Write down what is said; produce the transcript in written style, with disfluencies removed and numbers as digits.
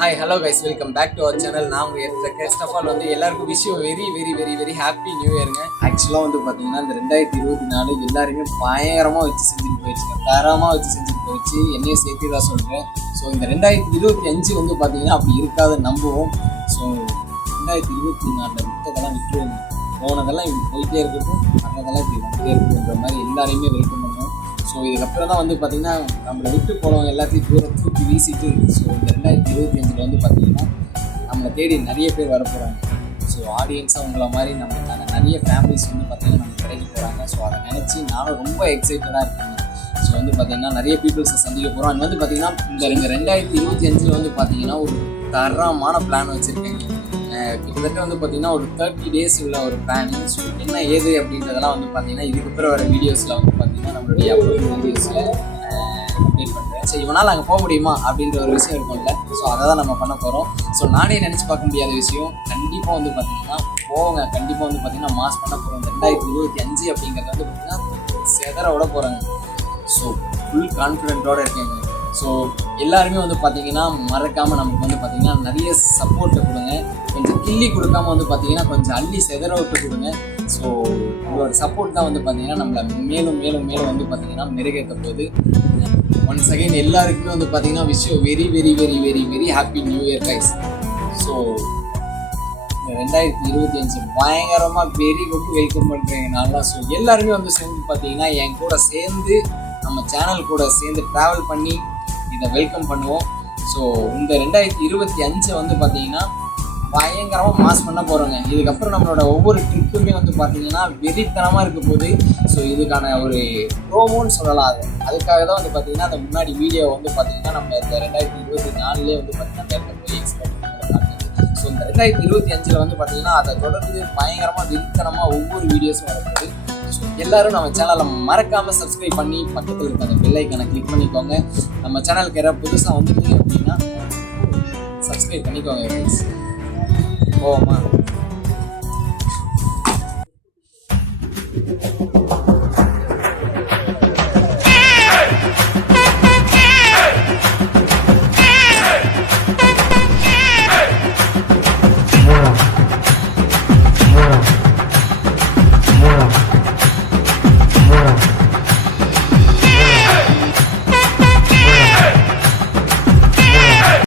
Hi hello guys, welcome back to our channel. நான் உங்கள் first of all வந்து எல்லாருக்கும் விஷயம் very very very very happy new இயருங்க. ஆக்சுவலாக வந்து பார்த்தீங்கன்னா இந்த 2024 எல்லாருமே பயங்கரமாக வச்சு செஞ்சுட்டு போயிடுச்சுங்க, தரமாக வச்சு செஞ்சுட்டு போயிடுச்சு. என்னையும் சேர்த்து தான் சொல்கிறேன். ஸோ இந்த 2025 வந்து பார்த்தீங்கன்னா அப்படி இருக்காது நம்புவோம். ஸோ 2024 விட்டதெல்லாம் விட்டுருவோம், போனதெல்லாம் இப்படி போயிட்டே இருக்கட்டும், வர்றதெல்லாம் இப்படி வந்துட்டே இருக்குன்ற மாதிரி எல்லாரையுமே வெல்கம் பண்ணுவோம். ஸோ இதுக்கப்புறம் தான் வந்து பார்த்திங்கன்னா நம்மளை விட்டு போனவங்க எல்லாத்தையும் தூரம் தூக்கி வீசிட்டு, ஸோ இந்த 2025 வந்து பார்த்திங்கன்னா நம்மளை தேடி நிறைய பேர் வர போகிறாங்க. ஸோ ஆடியன்ஸாக உங்களை மாதிரி நம்மளுக்கான நிறைய ஃபேமிலிஸ் வந்து பார்த்திங்கன்னா நம்ம கிடைக்க போகிறாங்க. ஸோ அதை நினச்சி நானும் ரொம்ப எக்ஸைட்டடாக இருக்கேன். ஸோ வந்து பார்த்திங்கன்னா நிறைய பீப்புள்ஸை சந்திக்க போகிறோம். அது வந்து பார்த்திங்கன்னா இந்த 2025 வந்து பார்த்திங்கன்னா ஒரு தரமான பிளான் வச்சுருக்கேங்க. கிட்டத்தட்ட வந்து பார்த்திங்கன்னா ஒரு 30 days உள்ள ஒரு பிளான். ஸோ என்ன ஏது அப்படின்றதெல்லாம் வந்து பார்த்திங்கன்னா இதுக்கப்புறம் வர வீடியோஸில் வந்து பார்த்திங்கன்னா நம்மளுடைய வீடியோஸில் அப்டேட் பண்ணுறேன். ஸோ இவனால் அங்கே போக முடியுமா அப்படின்ற ஒரு விஷயம் இருக்கும்ல, ஸோ அதை தான் நம்ம பண்ண போகிறோம். ஸோ நானே நினச்சி பார்க்க முடியாத விஷயம், கண்டிப்பாக வந்து பார்த்திங்கன்னா போங்க, கண்டிப்பாக வந்து பார்த்திங்கன்னா மாஸ் பண்ண போகிறோம். 2025 அப்படிங்கிறது வந்து பார்த்திங்கன்னா செதற விட போகிறாங்க. ஸோ ஃபுல் கான்ஃபிடென்ட்டோடு இருக்கேங்க. ஸோ எல்லாருமே வந்து பார்த்திங்கன்னா மறக்காமல் நமக்கு வந்து பார்த்திங்கன்னா நிறைய சப்போர்ட்டை கொடுங்க. கொஞ்சம் கிள்ளி கொடுக்காம வந்து பார்த்திங்கன்னா கொஞ்சம் அள்ளி செதற விட்டு கொடுங்க. ஸோ உங்களோட சப்போர்ட் தான் வந்து பார்த்திங்கன்னா நம்மளை மேலும் மேலும் மேலும் வந்து பார்த்திங்கன்னா மெருகேற்ற போகுது. ஒன்ஸ் அகைன் எல்லாருக்குமே வந்து பார்த்திங்கன்னா விஷயம் very very very very very happy new year guys. So இந்த 2025 பயங்கரமாக வெரி குட் வெல்கம் பண்ணுறேங்க நல்லா. ஸோ எல்லாருமே வந்து சேர்ந்து பார்த்திங்கன்னா என் கூட சேர்ந்து நம்ம சேனல் கூட சேர்ந்து ட்ராவல் பண்ணி இதை வெல்கம் பண்ணுவோம். ஸோ இந்த 2025 வந்து பார்த்திங்கன்னா பயங்கரமாக மாஸ் பண்ண போகிறோங்க. இதுக்கப்புறம் நம்மளோட ஒவ்வொரு ட்ரிப்புமே வந்து பார்த்திங்கன்னா வெறித்தனமாக இருக்க போகுது. ஸோ இதுக்கான ஒரு ப்ரோமோன்னு சொல்லலாம். அதுக்காக தான் வந்து பார்த்திங்கன்னா அந்த முன்னாடி வீடியோ வந்து பார்த்திங்கன்னா நம்ம இந்த 2024 வந்து பார்த்திங்கன்னா நேரத்தை போய் எக்ஸ்பெக்ட் பண்ணி. ஸோ இந்த 2025 வந்து பார்த்திங்கன்னா அதை தொடர்ந்து பயங்கரமாக வெறித்தனமாக ஒவ்வொரு வீடியோஸும் வரப்போகுது. ஸோ எல்லோரும் நம்ம சேனலை மறக்காமல் சப்ஸ்கிரைப் பண்ணி பக்கத்தில் இருக்க அந்த பெல் ஐக்கானை கிளிக் பண்ணிக்கோங்க. நம்ம சேனலுக்கு யாராவது புதுசாக வந்துட்டீங்க அப்படின்னா சப்ஸ்கிரைப் பண்ணிக்கோங்க. போவோமா?